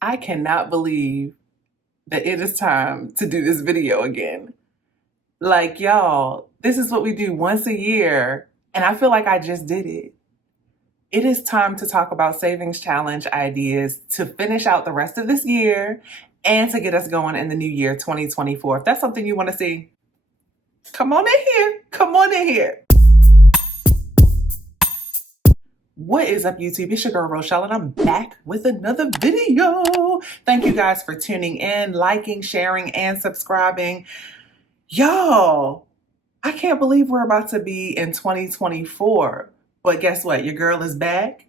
I cannot believe that it is time to do this video again. Like, y'all, this is what we do once a year, and I feel like I just did it. It is time to talk about savings challenge ideas to finish out the rest of this year and to get us going in the new year 2024. If that's something you want to see, come on in here. Come on in here. What is up, YouTube? It's your girl Rochelle, and I'm back with another video. Thank you guys for tuning in, liking, sharing, and subscribing. Y'all, I can't believe we're about to be in 2024. But guess what? Your girl is back.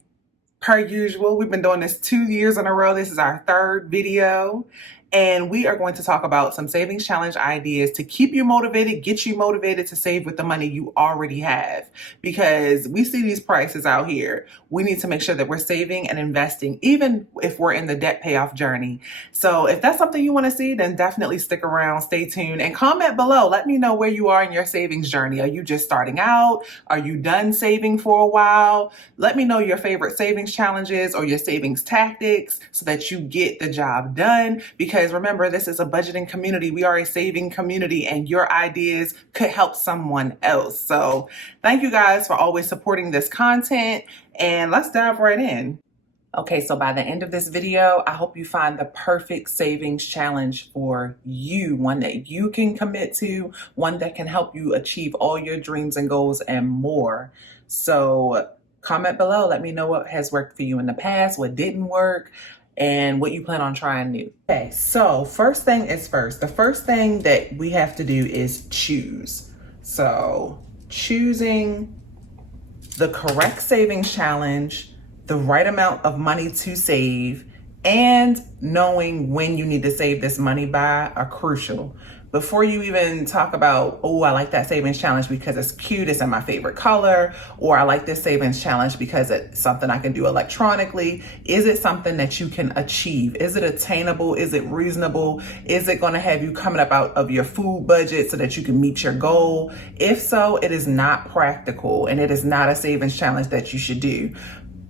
Per usual, we've been doing this 2 years in a row. This is our third video. And we are going to talk about some savings challenge ideas to keep you motivated, get you motivated to save with the money you already have. Because we see these prices out here. We need to make sure that we're saving and investing, even if we're in the debt payoff journey. So if that's something you want to see, then definitely stick around, stay tuned, and comment below. Let me know where you are in your savings journey. Are you just starting out? Are you done saving for a while? Let me know your favorite savings challenges or your savings tactics so that you get the job done. Because remember, this is a budgeting community. We are a saving community, and your ideas could help someone else. So thank you guys for always supporting this content, and let's dive right in. Okay, so by the end of this video, I hope you find the perfect savings challenge for you, one that you can commit to, one that can help you achieve all your dreams and goals and more. So comment below, let me know what has worked for you in the past, what didn't work, and what you plan on trying new. Okay, so first thing is first. The first thing that we have to do is choose. So choosing the correct savings challenge, the right amount of money to save, and knowing when you need to save this money by are crucial. Before you even talk about, oh, I like that savings challenge because it's cute, it's in my favorite color, or I like this savings challenge because it's something I can do electronically. Is it something that you can achieve? Is it attainable? Is it reasonable? Is it going to have you coming up out of your food budget so that you can meet your goal? If so, it is not practical, and it is not a savings challenge that you should do.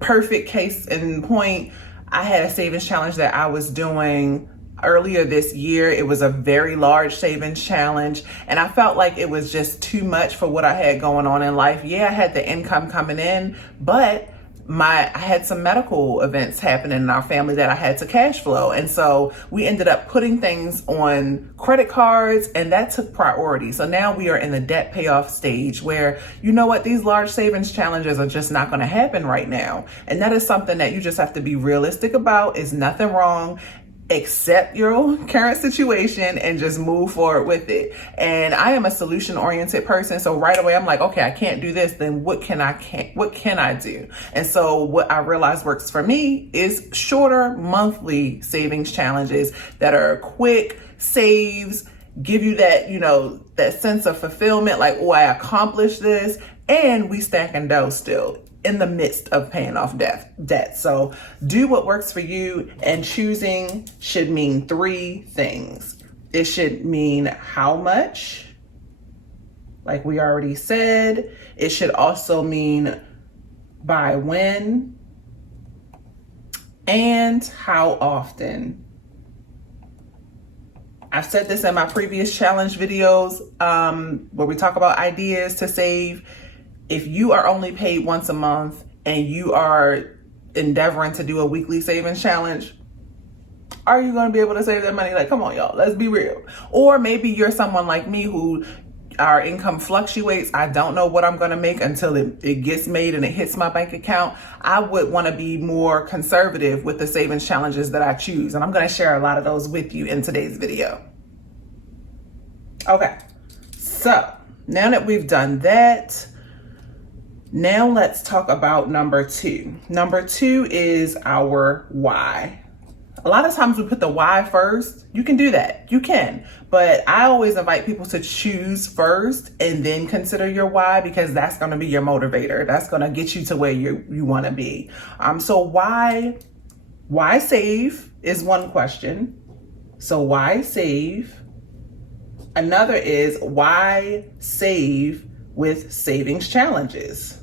Perfect case in point, I had a savings challenge that I was doing earlier this year. It was a very large savings challenge, and I felt like it was just too much for what I had going on in life. Yeah, I had the income coming in, but I had some medical events happening in our family that I had to cash flow. And so we ended up putting things on credit cards, and that took priority. So now we are in the debt payoff stage where, you know what, these large savings challenges are just not going to happen right now. And that is something that you just have to be realistic about. Is nothing wrong. Accept your current situation and just move forward with it. And I am a solution-oriented person, so right away I'm like, okay, I can't do this, then what can I do? And so what I realized works for me is shorter monthly savings challenges that are quick saves, give you that, that sense of fulfillment, like, oh, I accomplished this, and we stacking dough still in the midst of paying off debt. So do what works for you, and choosing should mean three things. It should mean how much, like we already said. It should also mean by when and how often. I've said this in my previous challenge videos where we talk about ideas to save. If you are only paid once a month and you are endeavoring to do a weekly savings challenge, are you going to be able to save that money? Like, come on, y'all, let's be real. Or maybe you're someone like me who our income fluctuates. I don't know what I'm going to make until it gets made and it hits my bank account. I would want to be more conservative with the savings challenges that I choose. And I'm going to share a lot of those with you in today's video. Okay, so now that we've done that, now let's talk about number two. Number two is our why. A lot of times we put the why first. You can do that. You can. But I always invite people to choose first and then consider your why, because that's going to be your motivator. That's going to get you to where you want to be. So why save is one question. So why save? Another is why save with savings challenges.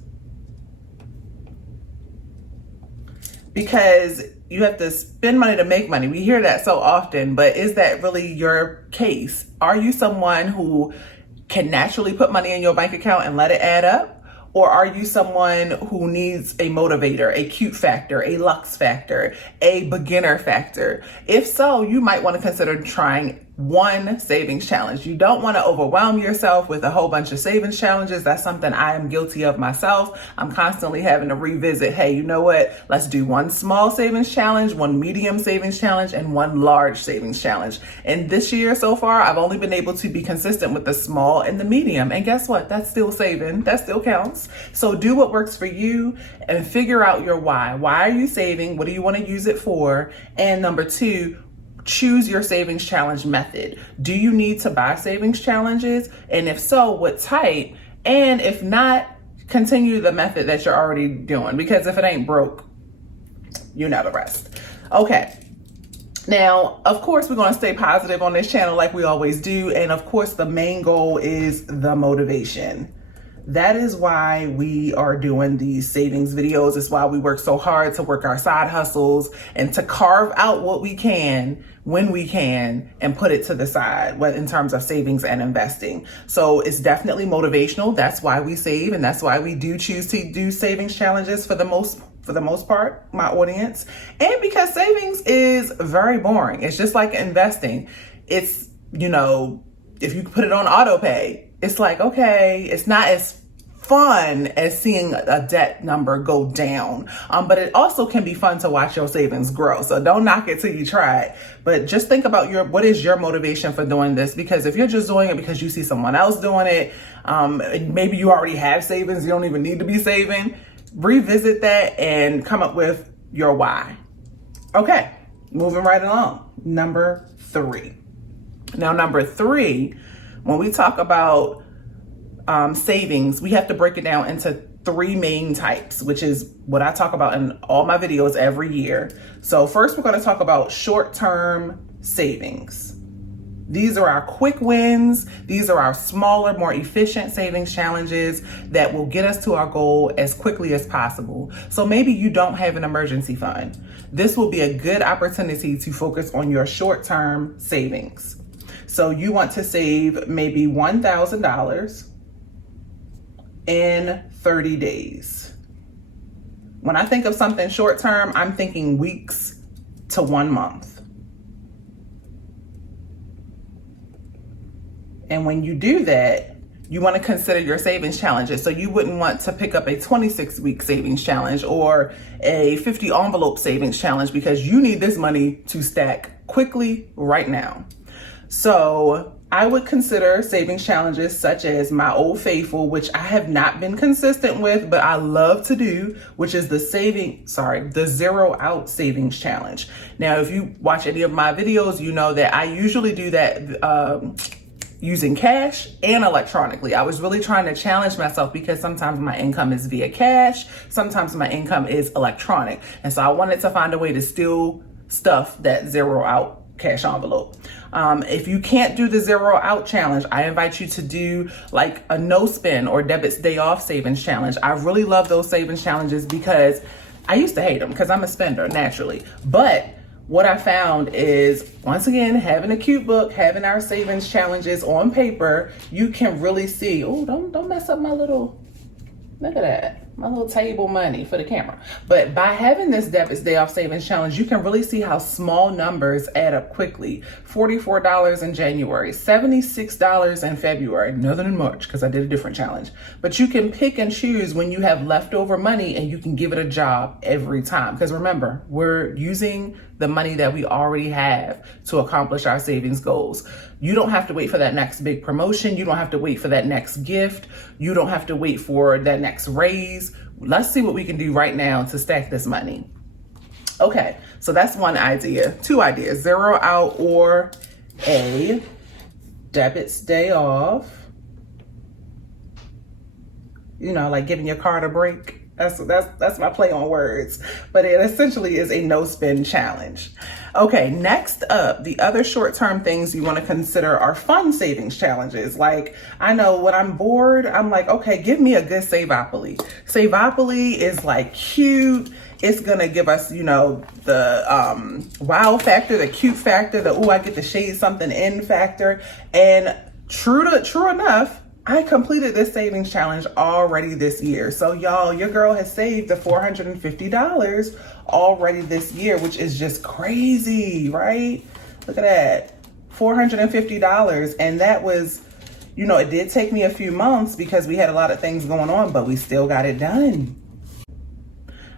because you have to spend money to make money. We hear that so often, but is that really your case? Are you someone who can naturally put money in your bank account and let it add up? Or are you someone who needs a motivator, a cute factor, a lux factor, a beginner factor? If so, you might want to consider trying one savings challenge. You don't want to overwhelm yourself with a whole bunch of savings challenges. That's something I am guilty of myself. I'm constantly having to revisit, hey, you know what? Let's do one small savings challenge, one medium savings challenge, and one large savings challenge. And this year so far, I've only been able to be consistent with the small and the medium. And guess what? That's still saving. That still counts. So do what works for you and figure out your why. Why are you saving? What do you want to use it for? And number two, choose your savings challenge method. Do you need to buy savings challenges? And if so, what type? And if not, continue the method that you're already doing, because if it ain't broke, you know the rest. Okay. Now, of course, we're going to stay positive on this channel like we always do. And of course, the main goal is the motivation. That is why we are doing these savings videos. It's why we work so hard to work our side hustles and to carve out what we can when we can and put it to the side in terms of savings and investing. So it's definitely motivational. That's why we save, and that's why we do choose to do savings challenges for the most part, my audience. And because savings is very boring. It's just like investing. It's, if you put it on auto pay, it's like, okay, it's not as fun as seeing a debt number go down. But it also can be fun to watch your savings grow. So don't knock it till you try it. But just think about what is your motivation for doing this? Because if you're just doing it because you see someone else doing it, maybe you already have savings, you don't even need to be saving, revisit that and come up with your why. Okay, moving right along. Number 3. Now, number 3, when we talk about savings, we have to break it down into 3 main types, which is what I talk about in all my videos every year. So first, we're going to talk about short-term savings. These are our quick wins. These are our smaller, more efficient savings challenges that will get us to our goal as quickly as possible. So maybe you don't have an emergency fund. This will be a good opportunity to focus on your short-term savings. So you want to save maybe $1,000 in 30 days. When I think of something short term, I'm thinking weeks to 1 month. And when you do that, you want to consider your savings challenges. So you wouldn't want to pick up a 26-week savings challenge or a 50 envelope savings challenge, because you need this money to stack quickly right now. So I would consider savings challenges such as my Old Faithful, which I have not been consistent with, but I love to do, which is the Zero Out Savings Challenge. Now, if you watch any of my videos, you know that I usually do that using cash and electronically. I was really trying to challenge myself because sometimes my income is via cash, sometimes my income is electronic. And so I wanted to find a way to still stuff that zero out cash envelope. If you can't do the Zero Out challenge, I invite you to do like a no spend or debits day off savings challenge. I really love those savings challenges because I used to hate them because I'm a spender naturally. But what I found is, once again, having a cute book, having our savings challenges on paper, you can really see, oh, don't mess up my little, look at that, my little table money for the camera. But by having this debits day off savings challenge, you can really see how small numbers add up quickly. $44 in January, $76 in February, nothing in March because I did a different challenge. But you can pick and choose when you have leftover money, and you can give it a job every time. Because remember, we're using the money that we already have to accomplish our savings goals. You don't have to wait for that next big promotion. You don't have to wait for that next gift. You don't have to wait for that next raise. Let's see what we can do right now to stack this money. Okay, so that's one idea. 2 ideas, Zero Out or a debits day off. You know, like giving your card a break. That's my play on words, but it essentially is a no spend challenge. Okay, next up, the other short-term things you want to consider are fun savings challenges. Like, I know when I'm bored, I'm like, okay, give me a good Savopoly. Savopoly is like cute. It's gonna give us, you know, the wow factor, the cute factor, the ooh, I get to shade something in factor. And true enough, I completed this savings challenge already this year. So y'all, your girl has saved the $450 already this year, which is just crazy, right? Look at that, $450. And that was, you know, it did take me a few months because we had a lot of things going on, but we still got it done.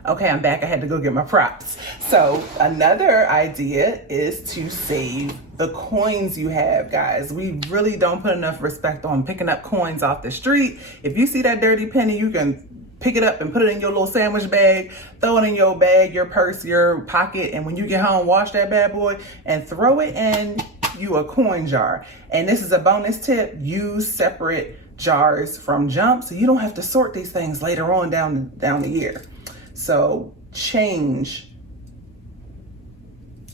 Okay, I'm back. I had to go get my props. So another idea is to save the coins you have, guys. We really don't put enough respect on picking up coins off the street. If you see that dirty penny, you can pick it up and put it in your little sandwich bag, throw it in your bag, your purse, your pocket, and when you get home, wash that bad boy and throw it in you a coin jar. And this is a bonus tip: use separate jars from jump so you don't have to sort these things later on down the year. So change.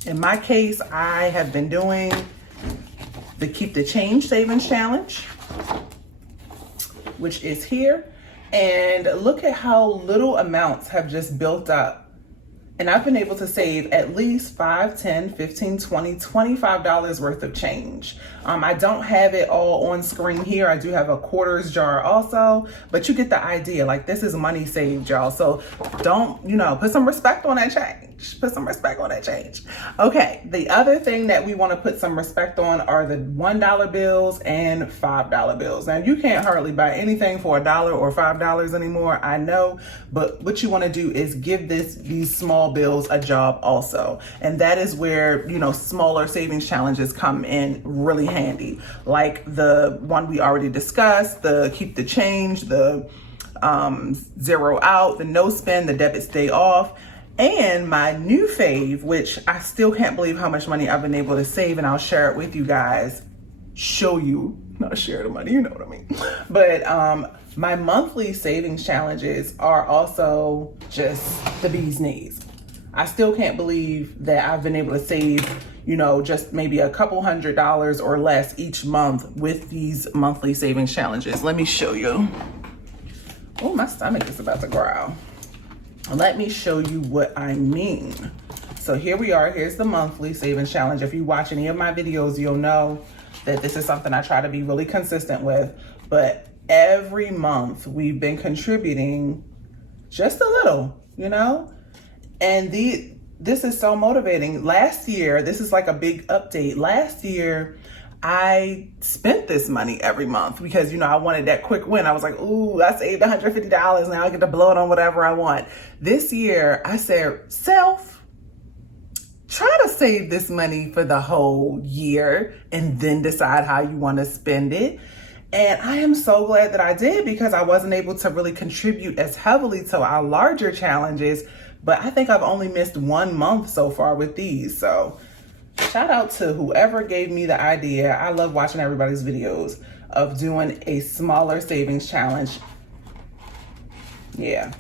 In my case, I have been doing the Keep the Change Savings Challenge, which is here. And look at how little amounts have just built up. And I've been able to save at least $5, $10, $15, $20, $25 worth of change. I don't have it all on screen here. I do have a quarters jar also, but you get the idea. Like, this is money saved, y'all. So don't, you know, put some respect on that change. Put some respect on that change. Okay, the other thing that we want to put some respect on are the $1 bills and $5 bills. Now, you can't hardly buy anything for $1 or $5 anymore, I know, but what you want to do is give these small bills a job also. And that is where, you know, smaller savings challenges come in really handy. Like the one we already discussed, the Keep the Change, the zero out, the no spend, the debit stay off. And my new fave, which I still can't believe how much money I've been able to save, and I'll share it with you guys, show you, not share the money, you know what I mean. But my monthly savings challenges are also just the bee's knees. I still can't believe that I've been able to save, you know, just maybe a couple $100 or less each month with these monthly savings challenges. Let me show you. Oh, my stomach is about to growl. Let me show you what I mean. So here we are. Here's the monthly savings challenge. If you watch any of my videos, you'll know that this is something I try to be really consistent with. But every month we've been contributing just a little, you know? And this is so motivating. Last year, this is like a big update. Last year, I spent this money every month because, you know, I wanted that quick win. I was like, ooh, I saved $150. Now I get to blow it on whatever I want. This year, I said, self, try to save this money for the whole year and then decide how you want to spend it. And I am so glad that I did, because I wasn't able to really contribute as heavily to our larger challenges. But I think I've only missed 1 month so far with these. So shout out to whoever gave me the idea. I love watching everybody's videos of doing a smaller savings challenge. Yeah.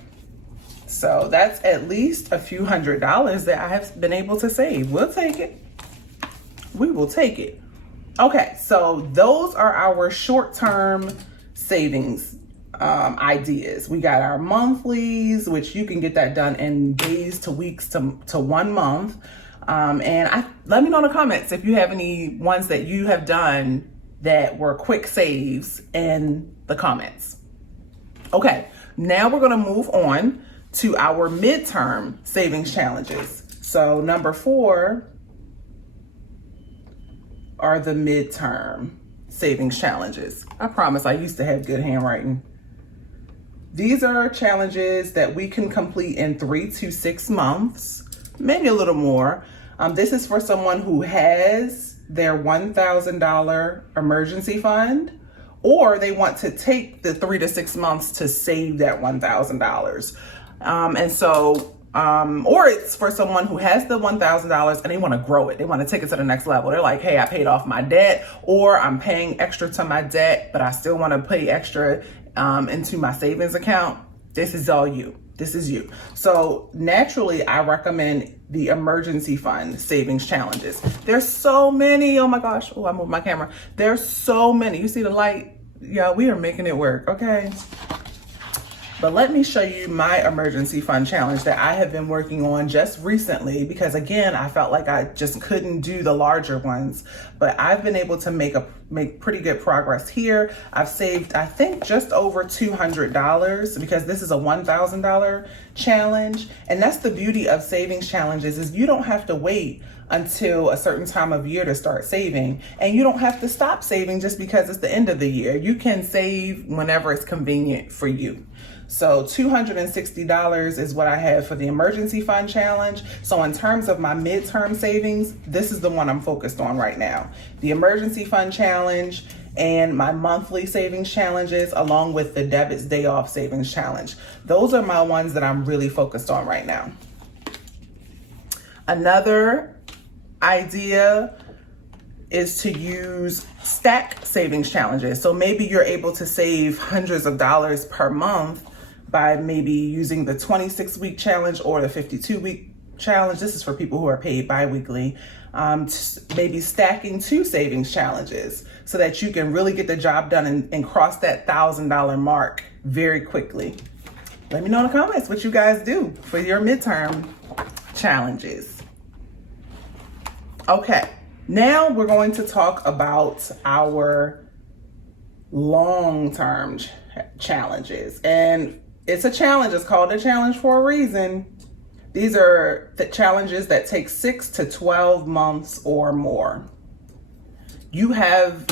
So that's at least a few $100s that I have been able to save. We'll take it. We will take it. Okay, so those are our short-term savings ideas. We got our monthlies, which you can get that done in days to weeks to 1 month. And let me know in the comments if you have any ones that you have done that were quick saves in the comments. Okay, now we're gonna move on to our midterm savings challenges. So number 4 are the midterm savings challenges. I promise I used to have good handwriting. These are challenges that we can complete in 3 to 6 months, maybe a little more. This is for someone who has their $1,000 emergency fund, or they want to take the 3 to 6 months to save that $1,000. Or it's for someone who has the $1,000 and they want to grow it. They want to take it to the next level. They're like, hey, I paid off my debt, or I'm paying extra to my debt, but I still want to pay extra into my savings account. This is all you. This is you. So naturally, I recommend the emergency fund savings challenges. There's so many. Oh my gosh. Oh, I moved my camera. There's so many. You see the light? Yeah, we are making it work. Okay. But let me show you my emergency fund challenge that I have been working on just recently, because again, I felt like I just couldn't do the larger ones, but I've been able to make pretty good progress here. I've saved, I think, just over $200 because this is a $1,000 challenge. And that's the beauty of savings challenges, is you don't have to wait until a certain time of year to start saving, and you don't have to stop saving just because it's the end of the year. You can save whenever it's convenient for you. So $260 is what I have for the emergency fund challenge. So in terms of my midterm savings, this is the one I'm focused on right now. The emergency fund challenge and my monthly savings challenges, along with the debits day off savings challenge. Those are my ones that I'm really focused on right now. Another idea is to use stack savings challenges. So maybe you're able to save hundreds of dollars per month by maybe using the 26-week challenge or the 52-week challenge. This is for people who are paid bi-weekly. Maybe stacking 2 savings challenges so that you can really get the job done and cross that $1,000 mark very quickly. Let me know in the comments what you guys do for your midterm challenges. Okay, now we're going to talk about our long-term challenges. And it's a challenge. It's called a challenge for a reason. These are the challenges that take 6 to 12 months or more. You have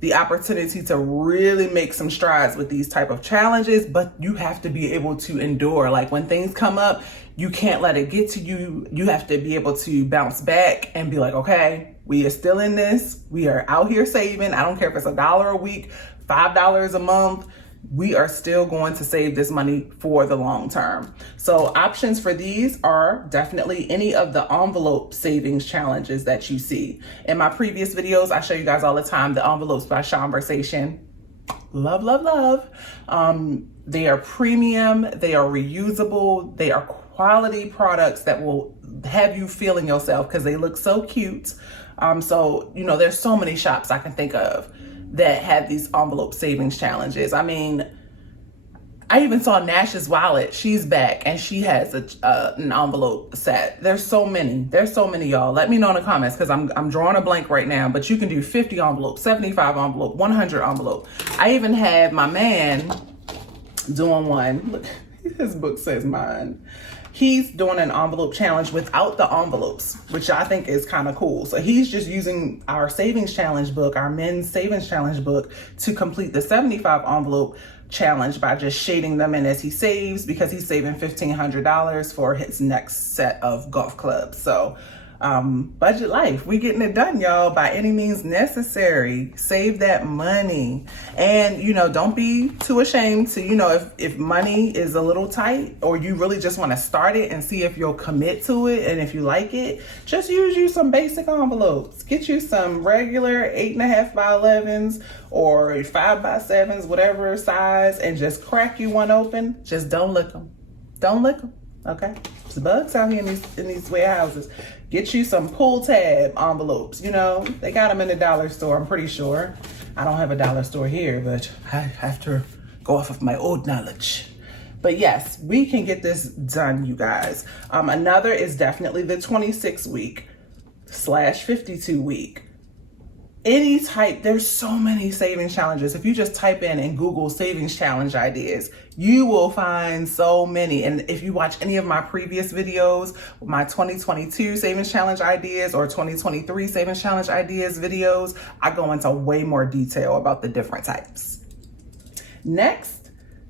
the opportunity to really make some strides with these type of challenges, but you have to be able to endure. Like when things come up, you can't let it get to you. You have to be able to bounce back and be like, okay, we are still in this. We are out here saving. I don't care if it's $1 a week, $5 a month. We are still going to save this money for the long term. So options for these are definitely any of the envelope savings challenges that you see. In my previous videos, I show you guys all the time the envelopes by Conversation. Love, love, love. They are premium, they are reusable, they are quality products that will have you feeling yourself because they look so cute. So, you know, there's so many shops I can think of that have these envelope savings challenges. I mean, I even saw Nash's Wallet. She's back and she has an envelope set. There's so many, y'all. Let me know in the comments because I'm drawing a blank right now, but you can do 50 envelope, 75 envelope, 100 envelope. I even had my man doing one. Look, his book says mine. He's doing an envelope challenge without the envelopes, which I think is kind of cool. So he's just using our savings challenge book, our men's savings challenge book, to complete the 75 envelope challenge by just shading them in as he saves, because he's saving $1,500 for his next set of golf clubs. So budget life, we getting it done, y'all, by any means necessary. Save that money. And, you know, don't be too ashamed to, you know, if money is a little tight or you really just want to start it and see if you'll commit to it and if you like it, just use you some basic envelopes. Get you some regular 8.5 by 11s or 5 by 7s, whatever size, and just crack you one open. Just don't lick them. Don't lick them. Okay? There's bugs out here in these warehouses. Get you some pull tab envelopes. You know, they got them in the dollar store, I'm pretty sure. I don't have a dollar store here, but I have to go off of my old knowledge. But yes, we can get this done, you guys. Another is definitely the 26-week / 52-week. Any type, there's so many savings challenges. If you just type in Google savings challenge ideas, you will find so many. And if you watch any of my previous videos, my 2022 savings challenge ideas or 2023 savings challenge ideas videos, I go into way more detail about the different types. Next,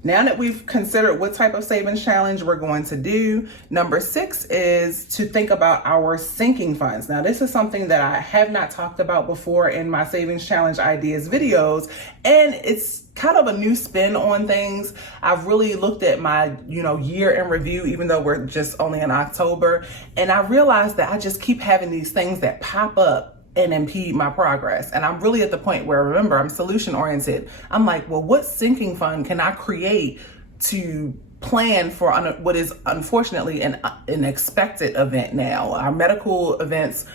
now that we've considered what type of savings challenge we're going to do, number 6 is to think about our sinking funds. Now, this is something that I have not talked about before in my savings challenge ideas videos, and it's kind of a new spin on things. I've really looked at my, year in review, even though we're just only in October, and I realized that I just keep having these things that pop up and impede my progress. And I'm really at the point where, remember, I'm solution oriented. I'm like, well, what sinking fund can I create to plan for what is unfortunately an expected event now? Our medical events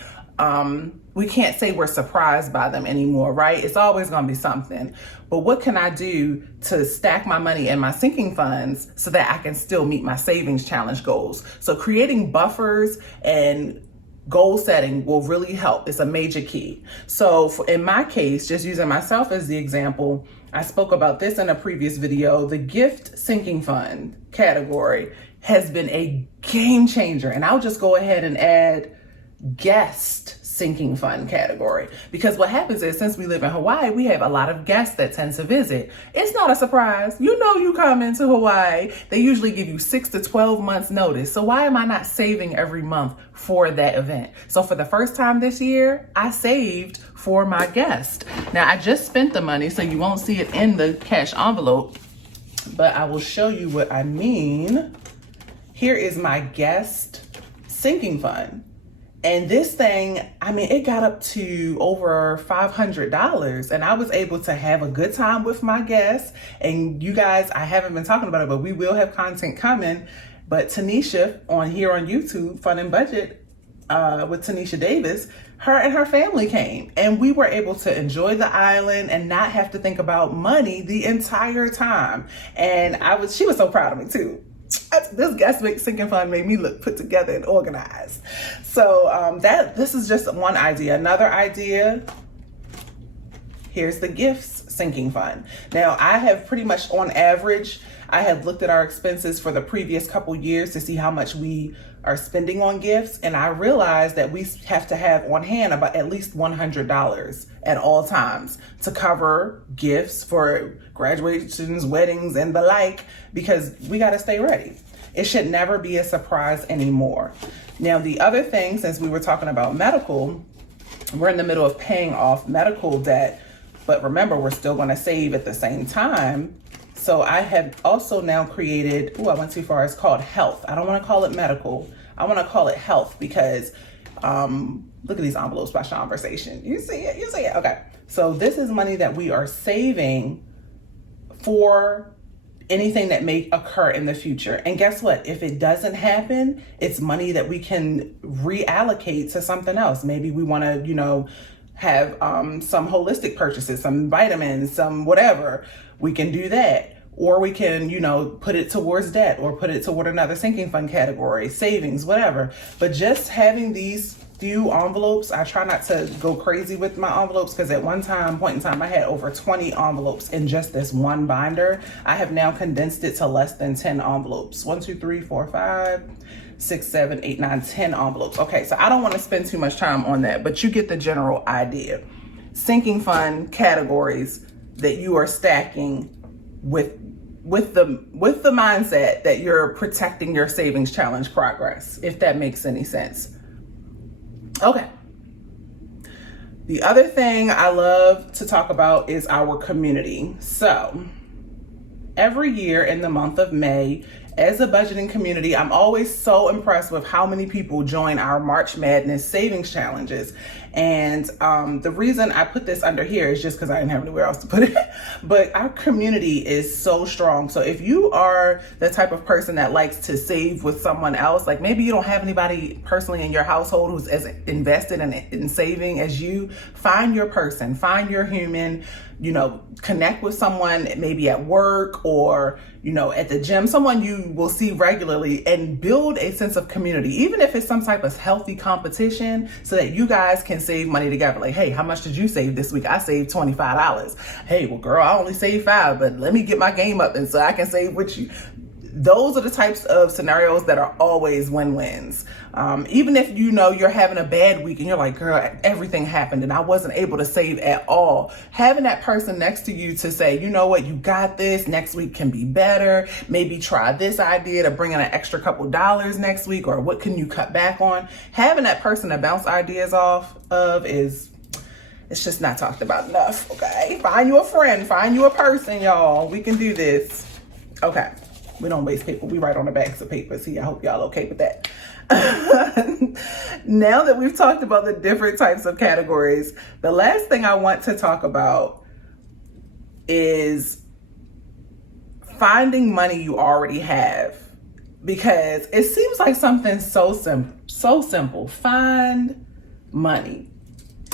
we can't say we're surprised by them anymore, right? It's always going to be something. But what can I do to stack my money in my sinking funds so that I can still meet my savings challenge goals? So creating buffers and goal setting will really help. It's a major key. So in my case, just using myself as the example, I spoke about this in a previous video. The gift sinking fund category has been a game changer. And I'll just go ahead and add guest sinking fund category, because what happens is, since we live in Hawaii, we have a lot of guests that tend to visit. It's not a surprise. You know, you come into Hawaii, they usually give you 6 to 12 months notice. So why am I not saving every month for that event? So for the first time this year, I saved for my guest. Now I just spent the money, so you won't see it in the cash envelope, but I will show you what I mean. Here is my guest sinking fund. And this thing, I mean, it got up to over $500, and I was able to have a good time with my guests. And you guys, I haven't been talking about it, but we will have content coming. But Tanisha on YouTube, Fun and Budget, with Tanisha Davis, her and her family came, and we were able to enjoy the island and not have to think about money the entire time. And she was so proud of me too. This guest sinking fund made me look put together and organized. So this is just one idea. Another idea, here's the gifts sinking fund. Now I have pretty much on average, I have looked at our expenses for the previous couple years to see how much we are spending on gifts. And I realized that we have to have on hand about at least $100 at all times to cover gifts for graduations, weddings, and the like, because we got to stay ready. It should never be a surprise anymore. Now, the other thing, since we were talking about medical, we're in the middle of paying off medical debt, but remember, we're still going to save at the same time. So I have also now created, I went too far, it's called health. I don't want to call it medical. I want to call it health, because look at these envelopes by Conversation. You see it? Okay. So this is money that we are saving for anything that may occur in the future. And guess what? If it doesn't happen, it's money that we can reallocate to something else. Maybe we want to, have some holistic purchases, some vitamins, some whatever. We can do that. Or we can, put it towards debt, or put it toward another sinking fund category, savings, whatever. But just having these few envelopes, I try not to go crazy with my envelopes, because at one point in time, I had over 20 envelopes in just this one binder. I have now condensed it to less than 10 envelopes. 1, 2, 3, 4, 5, 6, 7, 8, 9, 10 envelopes. Okay, so I don't want to spend too much time on that, but you get the general idea. Sinking fund categories that you are stacking with the mindset that you're protecting your savings challenge progress, if that makes any sense. Okay. The other thing I love to talk about is our community. So every year in the month of May, as a budgeting community, I'm always so impressed with how many people join our March Madness savings challenges. And the reason I put this under here is just because I didn't have anywhere else to put it. But our community is so strong. So if you are the type of person that likes to save with someone else, like maybe you don't have anybody personally in your household who's as invested in saving as you, find your person, find your human, connect with someone maybe at work or, at the gym, someone you will see regularly, and build a sense of community, even if it's some type of healthy competition, so that you guys can save money together. Like, hey, how much did you save this week? I saved $25. Hey, well, girl, I only saved $5, but let me get my game up and so I can save with you. Those are the types of scenarios that are always win-wins. Even if you're having a bad week and you're like, girl, everything happened and I wasn't able to save at all. Having that person next to you to say, you know what, you got this, next week can be better. Maybe try this idea to bring in an extra couple dollars next week, or what can you cut back on? Having that person to bounce ideas off of it's just not talked about enough, okay? Find you a friend, find you a person, y'all. We can do this. Okay. We don't waste paper. We write on the backs of paper. See, I hope y'all okay with that. Now that we've talked about the different types of categories, the last thing I want to talk about is finding money you already have, because it seems like something so simple. Find money.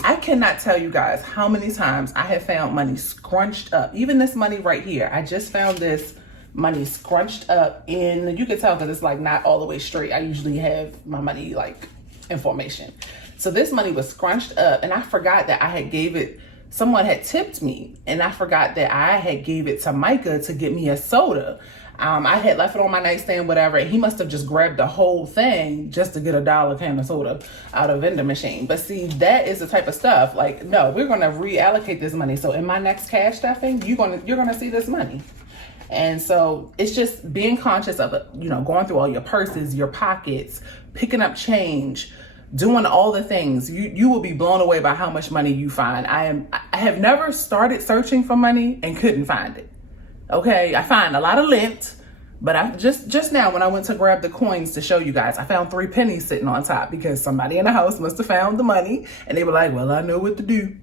I cannot tell you guys how many times I have found money scrunched up. Even this money right here. I just found this money scrunched up in, you can tell that it's like not all the way straight. I usually have my money like in formation. So this money was scrunched up, and I forgot that I had gave it, someone had tipped me, and I forgot that I had gave it to Micah to get me a soda. I had left it on my nightstand, whatever, and he must have just grabbed the whole thing just to get a $1 can of soda out of vending machine. But see, that is the type of stuff, like, no, we're gonna reallocate this money. So in my next cash stuffing, you're gonna see this money. And so it's just being conscious of it, you know, going through all your purses, your pockets, picking up change, doing all the things. You will be blown away by how much money you find. I have never started searching for money and couldn't find it. Okay, I find a lot of lint, but I just now when I went to grab the coins to show you guys, I found 3 pennies sitting on top because somebody in the house must have found the money, and they were like, well, I know what to do.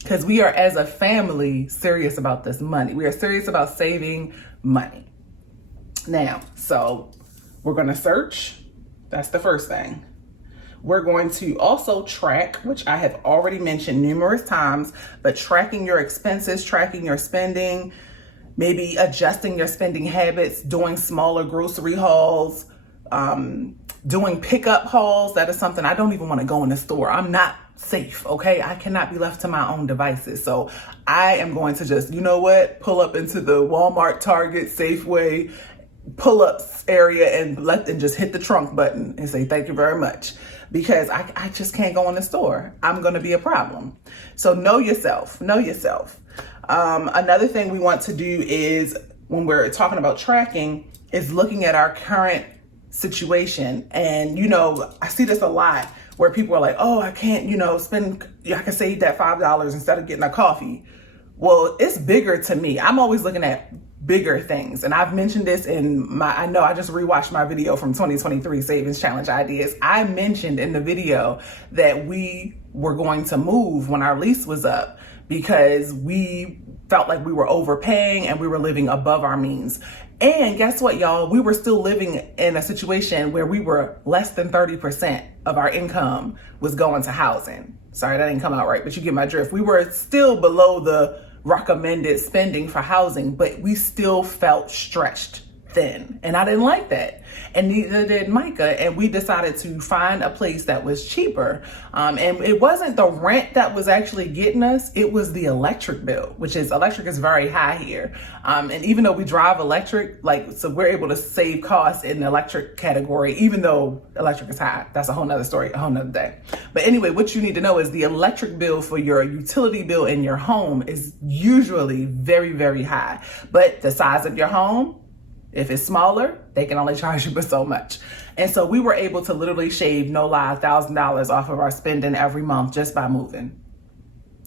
Because we are, as a family, serious about this money. We are serious about saving money. Now, so we're going to search. That's the first thing. We're going to also track, which I have already mentioned numerous times, but tracking your expenses, tracking your spending, maybe adjusting your spending habits, doing smaller grocery hauls, doing pickup hauls. That is something I don't even want to go in the store. I'm not safe, okay? I cannot be left to my own devices. So I am going to just, you know what, pull up into the Walmart, Target, Safeway, pull-ups area and just hit the trunk button and say, thank you very much. Because I just can't go in the store. I'm going to be a problem. So know yourself, know yourself. Another thing we want to do is, when we're talking about tracking, is looking at our current situation. And, you know, I see this a lot where people are like, oh, I can't, you know, I can save that $5 instead of getting a coffee. Well, it's bigger to me. I'm always looking at bigger things. And I've mentioned this in I know I just rewatched my video from 2023 Savings Challenge Ideas. I mentioned in the video that we were going to move when our lease was up because we felt like we were overpaying and we were living above our means. And guess what, y'all? We were still living in a situation where we were less than 30% of our income was going to housing. Sorry, that didn't come out right, but you get my drift. We were still below the recommended spending for housing, but we still felt stretched thin. And I didn't like that. And neither did Micah. And we decided to find a place that was cheaper. And it wasn't the rent that was actually getting us. It was the electric bill, electric is very high here. And even though we drive electric, so we're able to save costs in the electric category, even though electric is high. That's a whole nother story, a whole nother day. But anyway, what you need to know is the electric bill for your utility bill in your home is usually very, very high. But the size of your home, if it's smaller, they can only charge you for so much. And so we were able to literally shave, no lie, $1,000 off of our spending every month just by moving.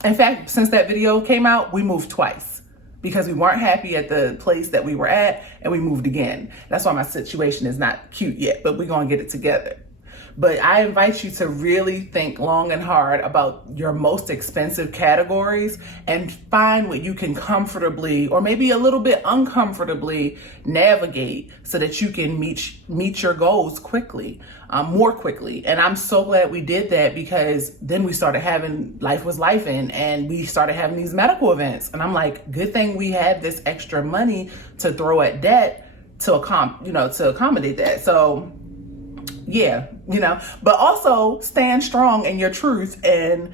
In fact, since that video came out, we moved twice because we weren't happy at the place that we were at, and we moved again. That's why my situation is not cute yet, but we're gonna get it together. But I invite you to really think long and hard about your most expensive categories and find what you can comfortably, or maybe a little bit uncomfortably, navigate so that you can meet your goals quickly, more quickly. And I'm so glad we did that, because then we started having, life was lifing, and we started having these medical events. And I'm like, good thing we had this extra money to throw at debt to accommodate that. So yeah, but also stand strong in your truth, and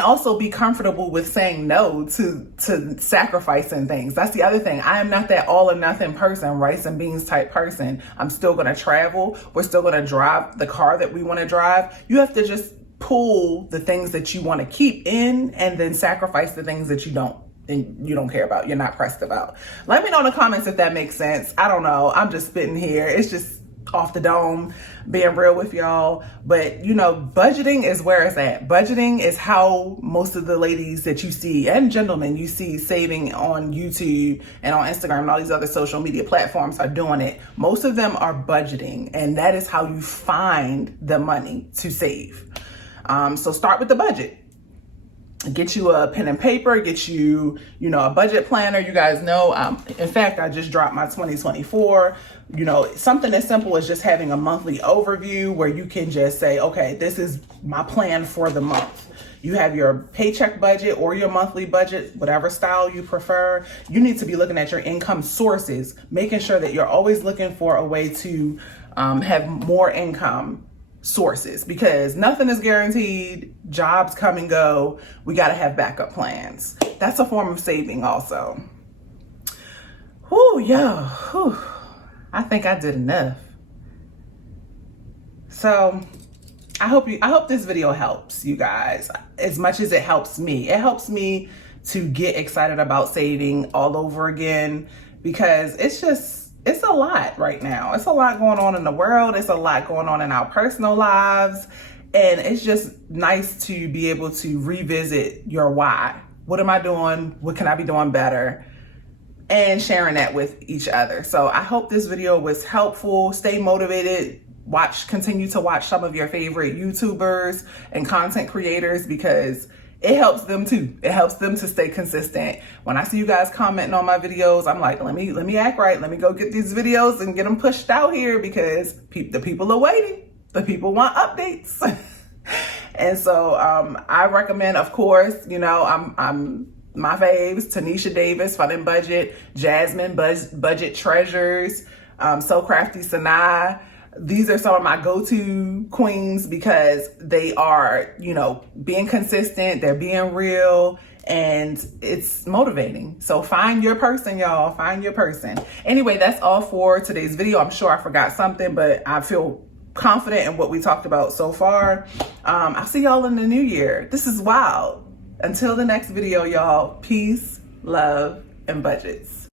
also be comfortable with saying no to sacrificing things. That's the other thing. I am not that all or nothing person, rice and beans type person. I'm still going to travel. We're still going to drive the car that we want to drive. You have to just pull the things that you want to keep in, and then sacrifice the things that you don't care about, you're not pressed about. Let me know in the comments if that makes sense. I don't know. I'm just spitting here. It's just off the dome, being real with y'all. But budgeting is where it's at. Budgeting is how most of the ladies that you see, and gentlemen you see, saving on YouTube and on Instagram and all these other social media platforms are doing it. Most of them are budgeting, and that is how you find the money to save. So start with the budget. Get you a pen and paper, get you, a budget planner. You guys know, in fact, I just dropped my 2024, something as simple as just having a monthly overview where you can just say, okay, this is my plan for the month. You have your paycheck budget or your monthly budget, whatever style you prefer. You need to be looking at your income sources, making sure that you're always looking for a way to have more income sources, because nothing is guaranteed. Jobs come and go. We got to have backup plans. That's a form of saving also. Whew, yeah. Whew. I think I did enough. So I hope this video helps you guys as much as it helps me. It helps me to get excited about saving all over again, because it's a lot right now. It's a lot going on in the world. It's a lot going on in our personal lives. And it's just nice to be able to revisit your why. What am I doing? What can I be doing better? And sharing that with each other. So I hope this video was helpful. Stay motivated. Continue to watch some of your favorite YouTubers and content creators, because it helps them too. It helps them to stay consistent. When I see you guys commenting on my videos, I'm like, let me act right. Let me go get these videos and get them pushed out here, because the people are waiting. The people want updates. And so I recommend, of course, I'm my faves: Tanisha Davis, Fun and Budget, Jasmine, Budget Treasures, So Crafty Sanaa. These are some of my go-to queens, because they are, being consistent, they're being real, and it's motivating. So find your person, y'all. Find your person. Anyway, that's all for today's video. I'm sure I forgot something, but I feel confident in what we talked about so far. I'll see y'all in the new year. This is wild. Until the next video, y'all. Peace, love, and budgets.